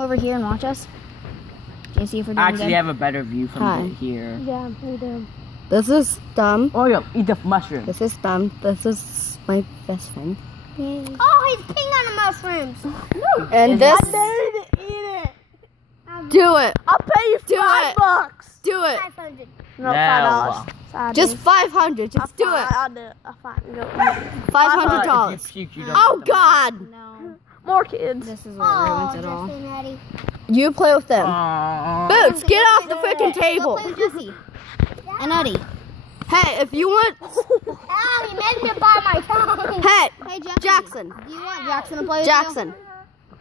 over here and watch us? Can you see if we're doing Actually, good? I have a better view from here. Yeah, we do. This is Thumb. Oh yeah, eat the mushroom. This is Thumb. This is my best friend. Yay. Oh, he's peeing on the mushrooms. And this. I dare you to eat it. Do it. I'll pay you $5. Do it. 500. No, No. $5. Sorry. Just 500. Just do it. I'll do it. I'll find it. Go eat it. $500. If you puke, you don't Oh get the God! No. More kids. This is what ruins it all. Justin, Eddie. You play with them. money. Boots, get off the freaking Go table. play with Jesse. And Eddie. Hey, if you want. Ow, he made me bite my tongue. Hey, Hey, Jesse. Jackson. Do you want Jackson to play with Jackson.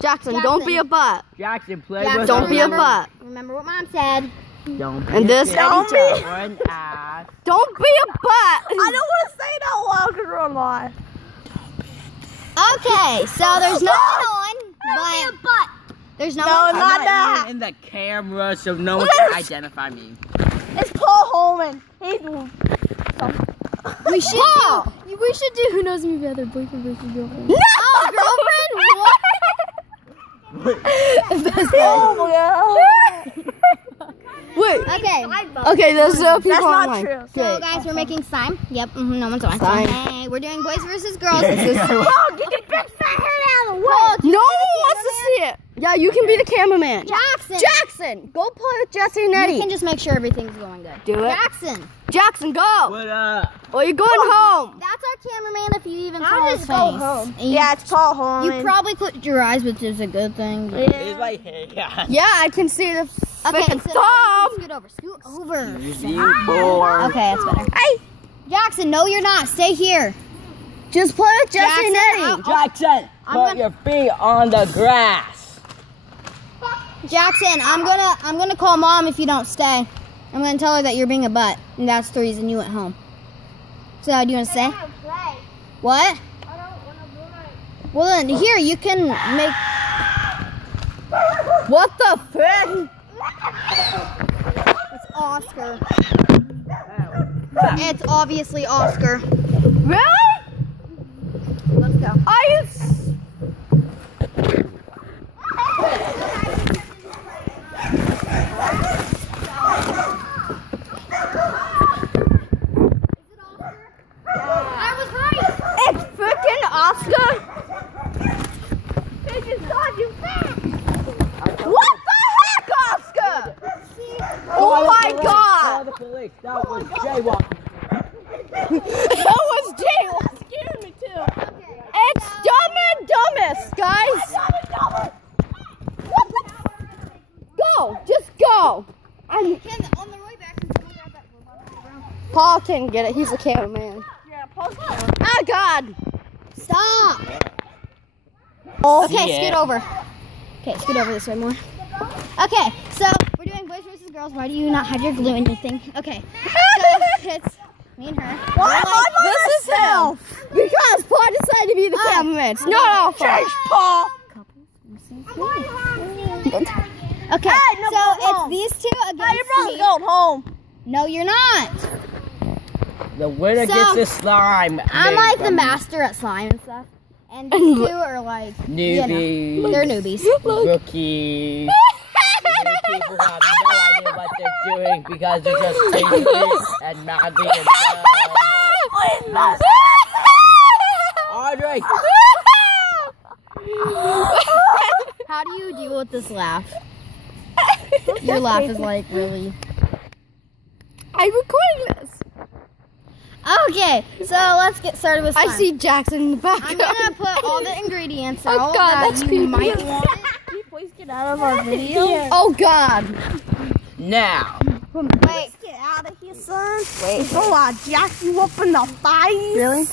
Jackson, don't be a butt. Jackson, play Jackson, with Don't us. be a butt. you? Remember what Mom said. Don't be And a this- bitch Don't be- or an ass. Don't be a butt. I don't want to say it out loud because we're on live. Okay, so there's nothing on, but there's no No, one. not I'm that. even in the camera, so no one can identify me. It's Paul Holman. He's We should Paul! We should do Who Knows Me Better, boyfriend versus girlfriend. No! Oh, girlfriend? What? oh my God. Wait. Okay. Okay, there's no people That's not online. true. So Great. guys, we're making slime. Yep. No one's on. Slime. Hey, we're doing boys versus girls. Paul, get your big fat head out of the way. No one wants to see it. Yeah, you can be the cameraman. Jackson. Jackson, go play with Jesse and You Eddie. can just make sure everything's going good. Do it. Jackson. Jackson, go. What up? Or you're going home. That's our cameraman. If you even I'll saw his just face. go home. And Yeah, it's Paul Holman. You probably closed your eyes, which is a good thing. It's like, hey, yeah. Yeah, I can see the Okay, freaking so thumb. scoot over. Scoot over. You bore. Okay, that's better. Hey, Jackson. No, you're not. Stay here. Just play with Jesse and Jackson, Eddie. Jackson, I'm put gonna- your feet on the grass. Jackson, I'm gonna call Mom if you don't stay. I'm gonna tell her that you're being a butt, and that's the reason you went home. So, do you want to say? What? Well then, here you can make. What the frick? It's Oscar. It's obviously Oscar. Really? Let's go. Are you? I was right. It's freaking Oscar. They just called you fat. What the heck, Oscar? Oh my Call God! the police. That was jaywalking. That was Jay. Scared me too. It's Dumb and Dumbest, guys. Go, just go. On the way back. Paul can get it. He's the cameraman. Yeah, Paul's Oh God. Stop. Oh, Okay, Yeah. scoot over. Okay, scoot over this way more. Okay, so we're doing boys versus girls. Why do you not have your glue in your thing? Okay, so it's me and her. This is him. Because Paul decided to be the cameraman. It's not our fault. Paul. Okay, Hey, no, so go it's home. these two Hey, your against brother's me. going home. No, you're not. The winner So, gets the slime. I'm made like the from master at slime and stuff. And these two are like, Newbies. they're newbies. Rookies. New people have no idea what they're doing because they're just taking it and not being done. Audrey. How do you deal with this laugh? Your laugh is like really... I'm recording this. Okay, so let's get started with slime. I see Jackson in the I'm background. gonna put all the ingredients Oh, out God, that that's you creepy. might want. Can you please get out of our video? Oh God. Now. Wait. Get out of here, son. Wait. Hold on, jack you up in the face. Really?